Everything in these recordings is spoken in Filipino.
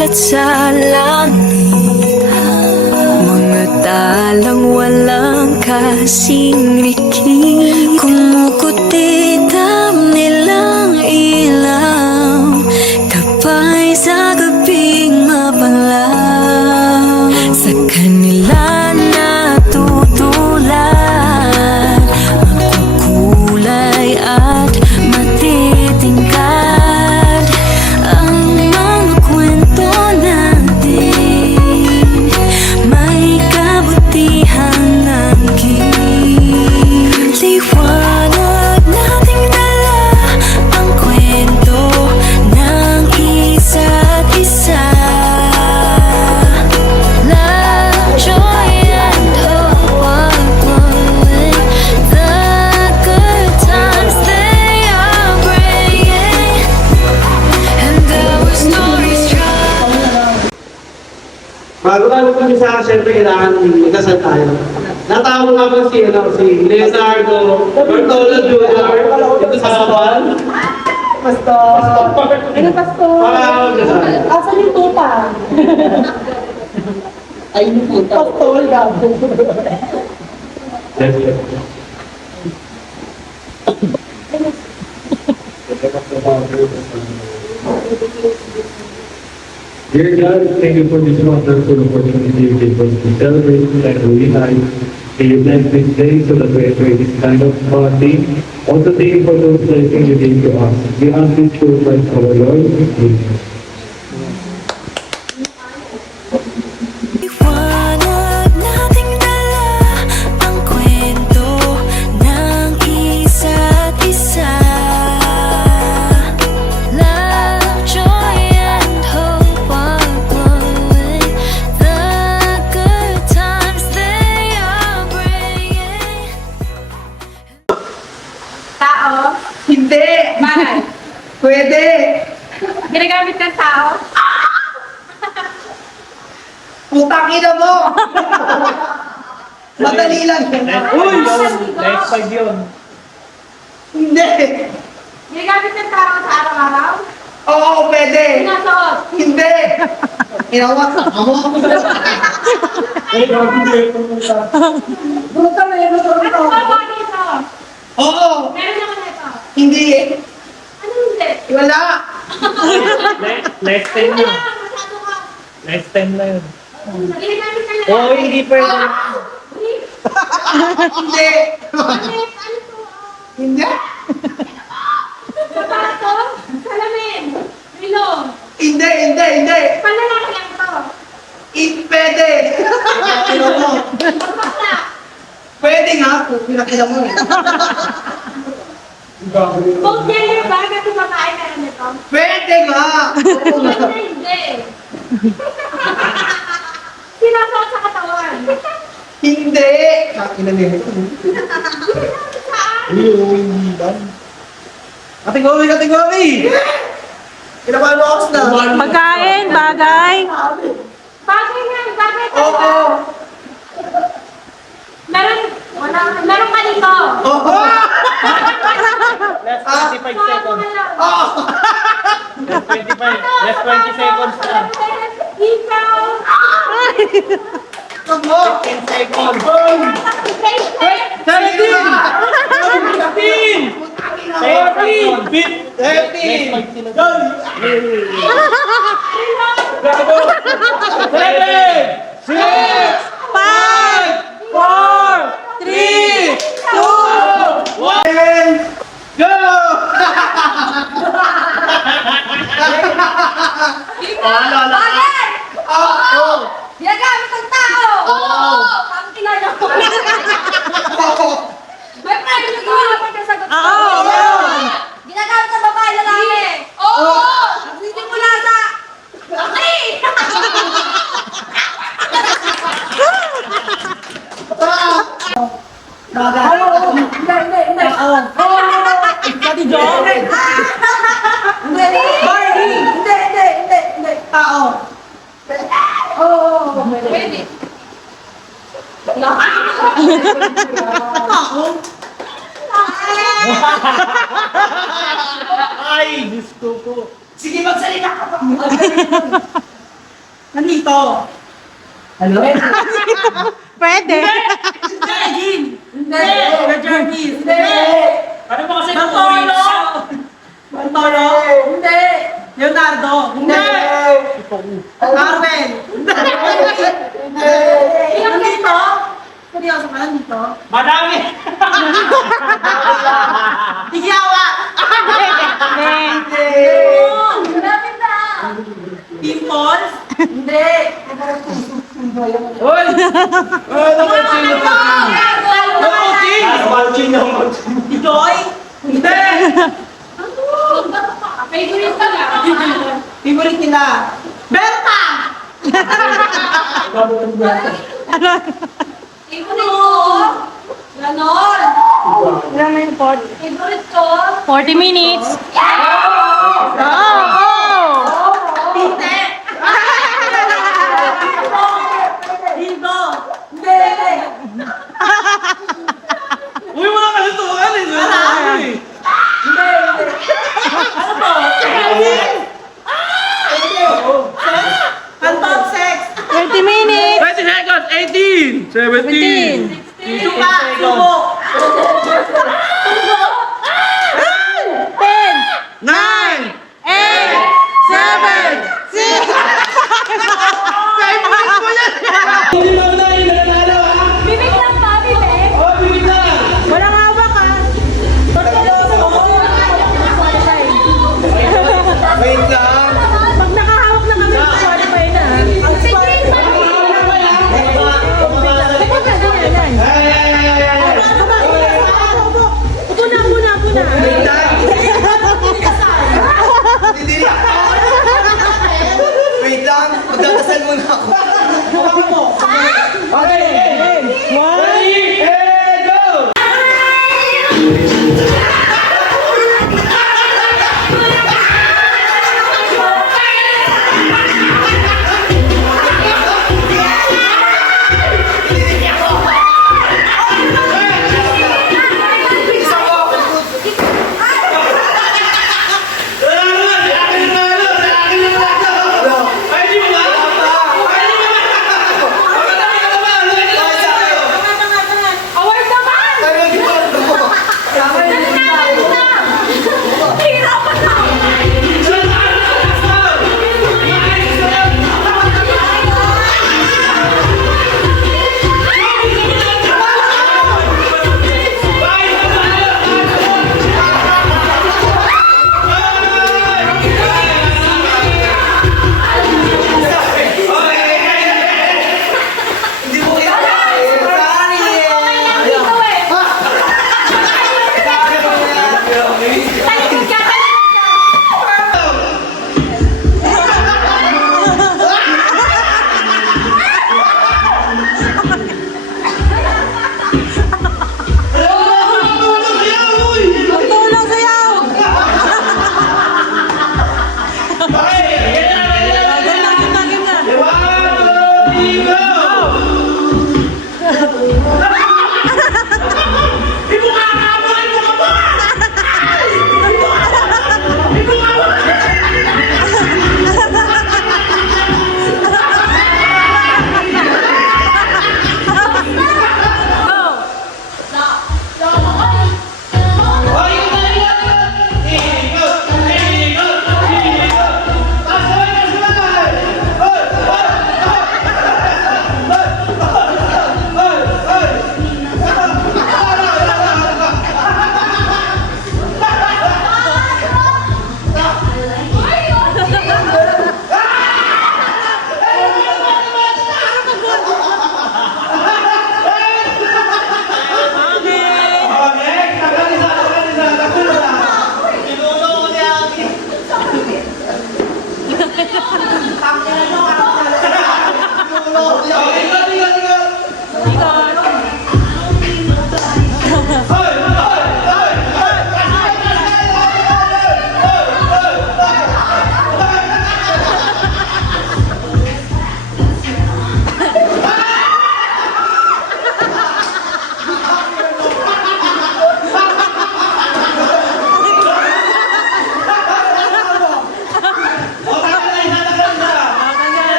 sulat sa langit, mga talang walang kasing likid, kumukutitam nilang ilaw, kapay sa gabing mapanglaw. Sa kanila natutulan, makukulay at matitingkad ang mga kwento natin, may kabutihan ng gift. Liwanag nating dala ang kwento ng isa't isa. Love, joy, and hope, with the good times they are bringing, and our stories try. Bago tayo mag-umpisa, siyempre kailangan magdasal tayo. Natawag nga ba si Leonardo Bartolo Jr. dito sa Kapal? Pastor. Ano, Pastor? Para magdasal. Asan yung tupa? Ay, yung tupa. Pastor, gabo. Dear God, thank you for this wonderful opportunity you gave us to celebrate that holy night. May you bless this day so that we enjoy this kind of party. Also thank you for those blessings you gave to us. We ask this through Christ our Lord. Amen. Liwanag nating dala ang kwento ng isa't isa. Love, joy, and hope, with the good times they are bringing. Tao? Hindi! Bakit? Pwede! Ginagamit ng tao? Putang ina mo! Madali lang yun. Uy! Next 5 yun. Hindi! Ginagamit ng tao sa araw-araw? Oo, pwede! Sinasuot? Hindi! Inawa sa amo. Doon ka na yun. Ano ba dito? Oo! Meron naman ito. Hindi eh. Ano hindi? Wala! Next Ano 10 yun. na? Masyado ka. Next 10 na yun. Ginagamit ng lalaki. Oo, hindi pwede. Brief. Hindi! Brief. Ano to? Hindi! Sapato? Salamin? Rilo? Hindi! Hindi! Hindi! Panlalaki lang to. Pwede! Pinakita mo. Pagpakla? Pwede nga kung pinakita mo eh. Both gender ba? Kasi babae meron nito? Pwede nga! Ganda hindi. Sinasuot sa katawan. Hindi! Kakina niya. Saan? Kategory, kategory! Kinabahan mo ako na. Pagkain, bagay. Bagay nga, bagay ka. Oo! Meron ka dito. Oo! Last 25 seconds. Oo! Last 25. Last 20 seconds na. Ikaw. Kamo! 10 seconds. 17! 13! Bagay! Oo! Ginagamit ng tao. Oo. Ang kinaya ko. May private na gawa pa ka sagot. Oo. Ginagamit ng babae lalaki. Oo. Hindi mula sa... Okay. Bagay! Hindi. Pati John! Hindi! Barbie! Hindi! Tao! Oo! Pwede. Ay, Diyos ko po. Sige, magsalita ka pa! Nandito. Ano? Pwede. Hindi, Jean. Hindi. Jervis. Hindi. Ano ba kasi Bartolo. Bartolo. Hindi. Leonardo. Hindi. Carmen. Nandito. Seryoso ka nandito? Madami! Tigiawa. Malapit na. Pimples. Hindi. Hoy! Hoy, napansin mo pa. Joy. Hindi. Favorite ka na. Favorite nila. Berta. Favorite ko. Ganon. Ilan na yung 40? Favorite ko. 40 minutes. Oh. Hindi. Dito. Hindi. Uy, wala ka nito. Ano yun? Hindi. Ano to? Anton sex. 20 minutes. 20 seconds! 18! 17! 15. Suka. Subo. 10. 9! 8. 7. 6. Hindi mo na yung nanalo, ha? Bibig lang pa, bibig. Oh, bibig na! Walang hawak ha. Wait lang! Pag nakahawak na kami, qualify na. Sige, Ay, ay, ay, ay, ay!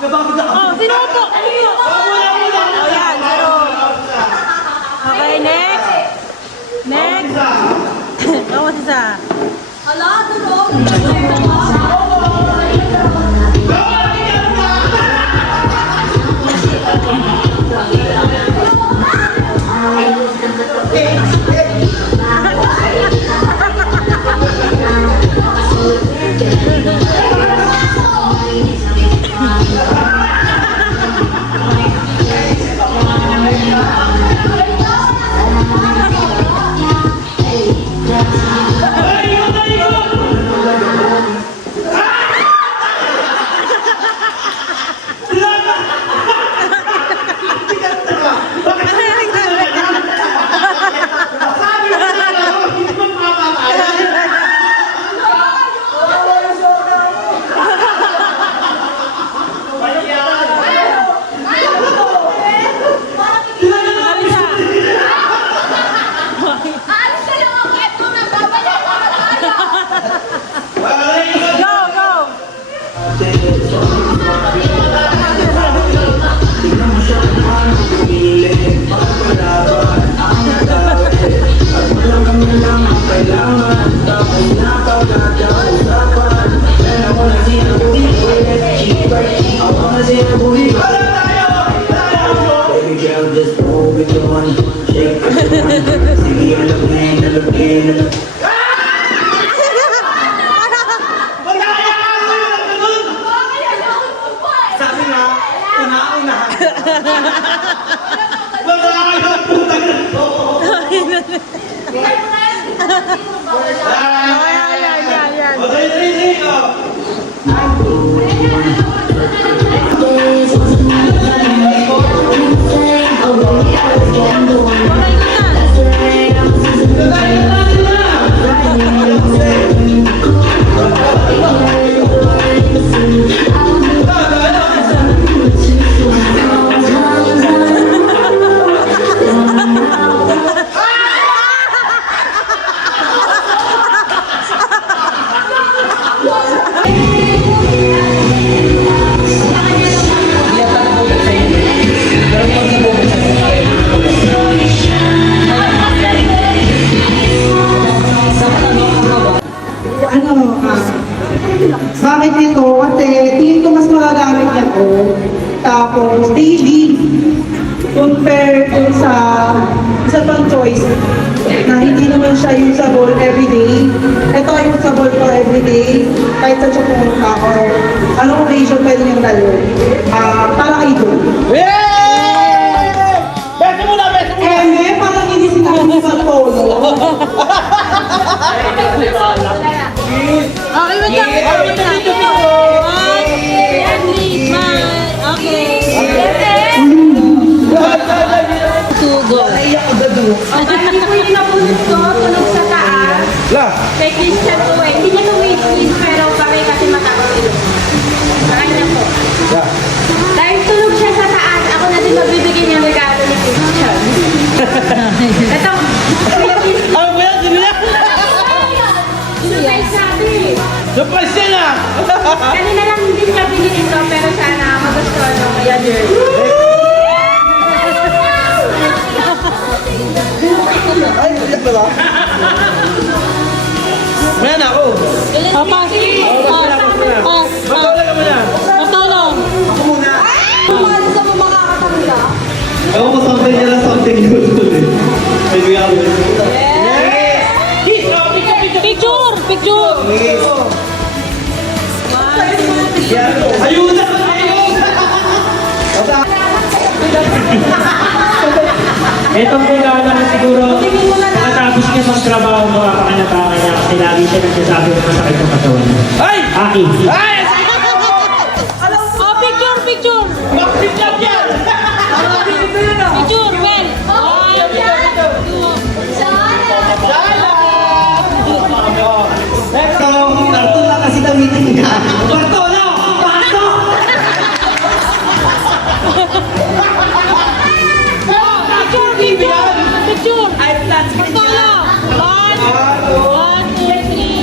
Oh, sino po? Oh, yan, zero. Okay, next. Next. Tapos isa. Hala, tulog. Alis ka lang ako. Eto na, babalik ako tayo. Go, go. Baby girl, just move it on, shake it on. Sige, alapin. Sabi nga, una-unahan. Bakit ito? Kasi tingin ko mas magagamit niya to. Tapos daily, compare dun sa isa pang choice na hindi naman siya usable everyday. Ito ay usable for everyday. Kahit sa siya pumunta or anong occasion pwede niyang dalhin. Para kay Joe. Beso muna, beso muna! Hindi, parang hindi sinabi sa polo. Okay, wait lang. Wait lang. One, okay. Two, go. Hindi po yung nabulot ko, tunog sa taas. Kay Christian po eh. Hindi niya tumitis, pero kami kasi matakot ilo. Sa kanya po. Dahil tunog siya sa taas, ako na din magbibigay niya regalo ni Christian. Ito, Kuya Christian. Ano ba yan? Sino yan? Surprise natin. Surprise yan ah! Kanina lang hindi niya bilhin ito, pero sana magustuhan ng Kuya Jer. Mayan ako! Oh, pass. Pass. Magkawala ka muna! Matulong. Paano sa mga makakatanda? Ewan ko something nila, something good today. Maybe ako. Kiss! Oh, picture, picture! Picture. Ayuda! Itong regalo na siguro pagkatapos niya magtrabaho makakakanabangan niya kasi lagi siya nagsasabi ng masakit ng katawan. Ay! Aki! Ay! Oh, picture, picture. Bakit yan yan? Picture, well. One, two. Karton lang kasi gamitin niya. Barto! No! Barto! Picture, picture. Picture. Matulong. One, two, three.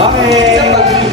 Okay. Okay.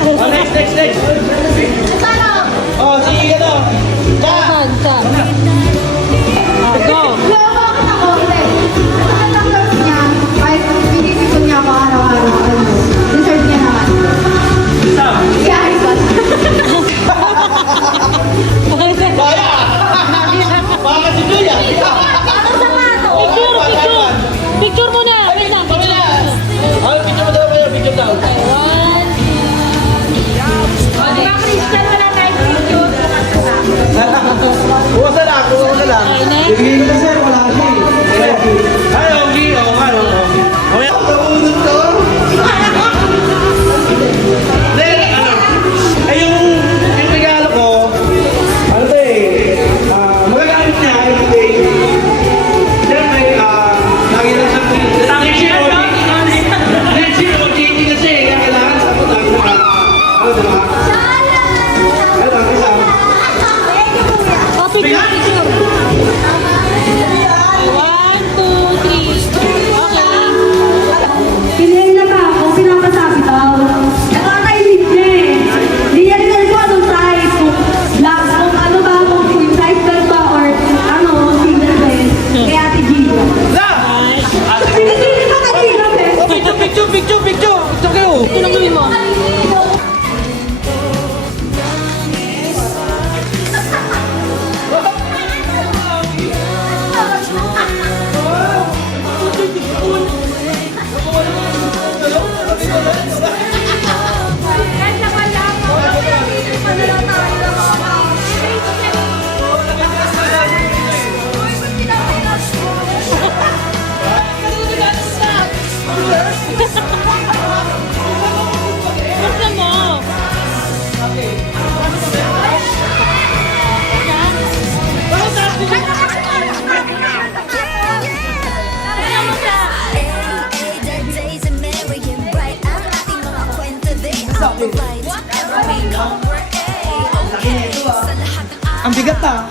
Ang bigat na.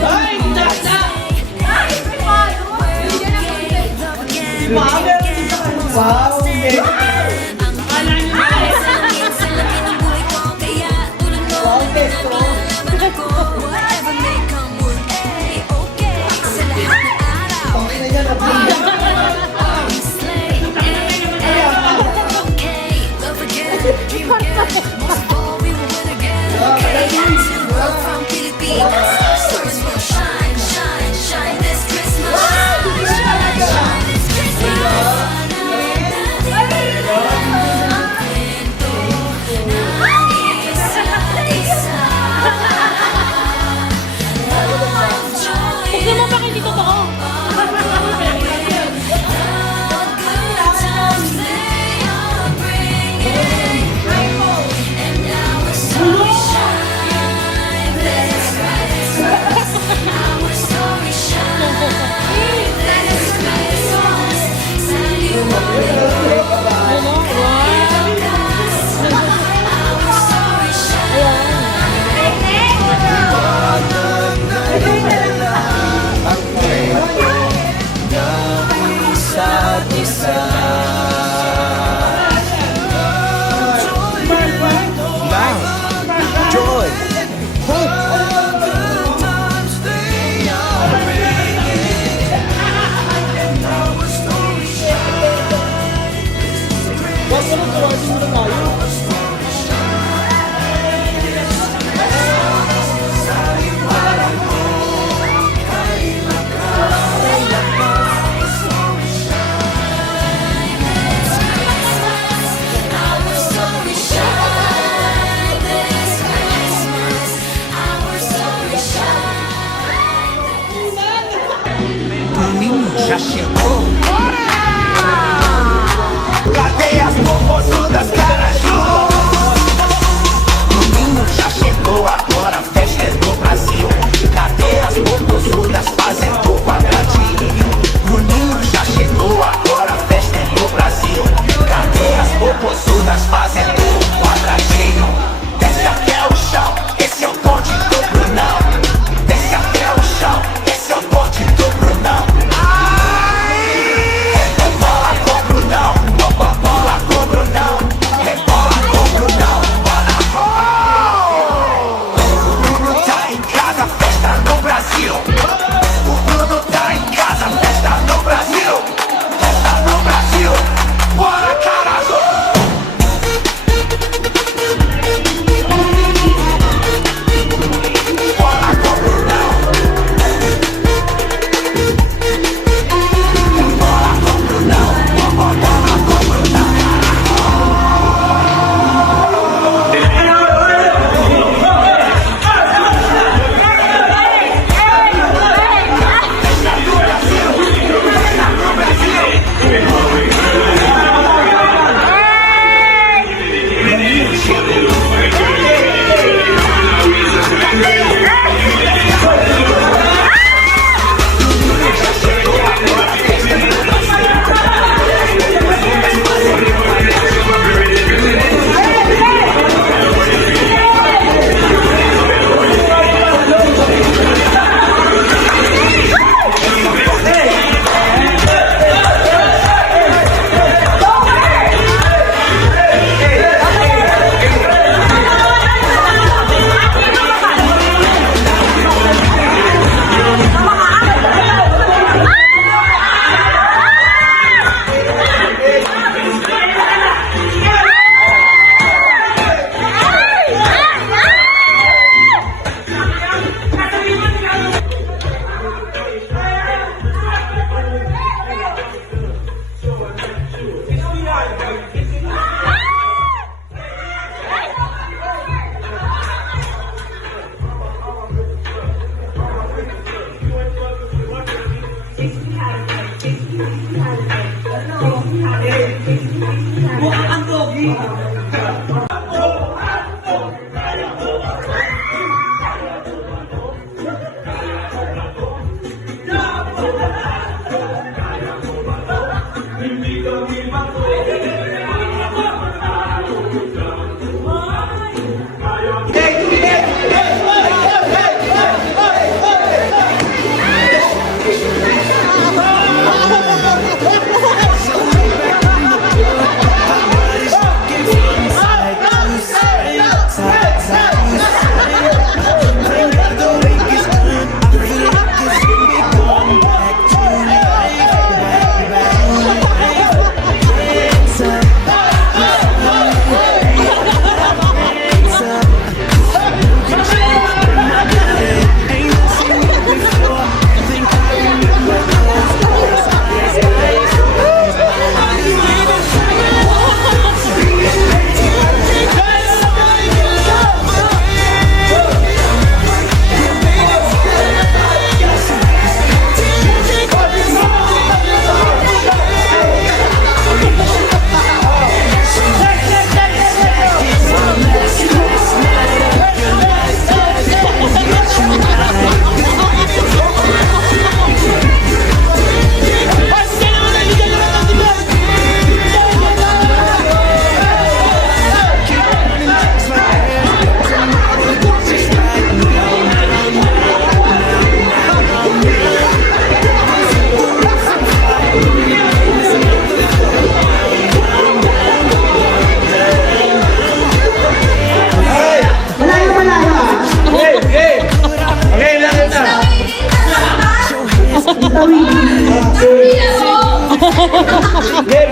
Ay! Dada! Wow, meron din sa kayo. Wow, okay. Wow, Testo. Okay na yan, Stars will shine, shine, shine this Christmas. Shine, shine this Christmas. Hindi,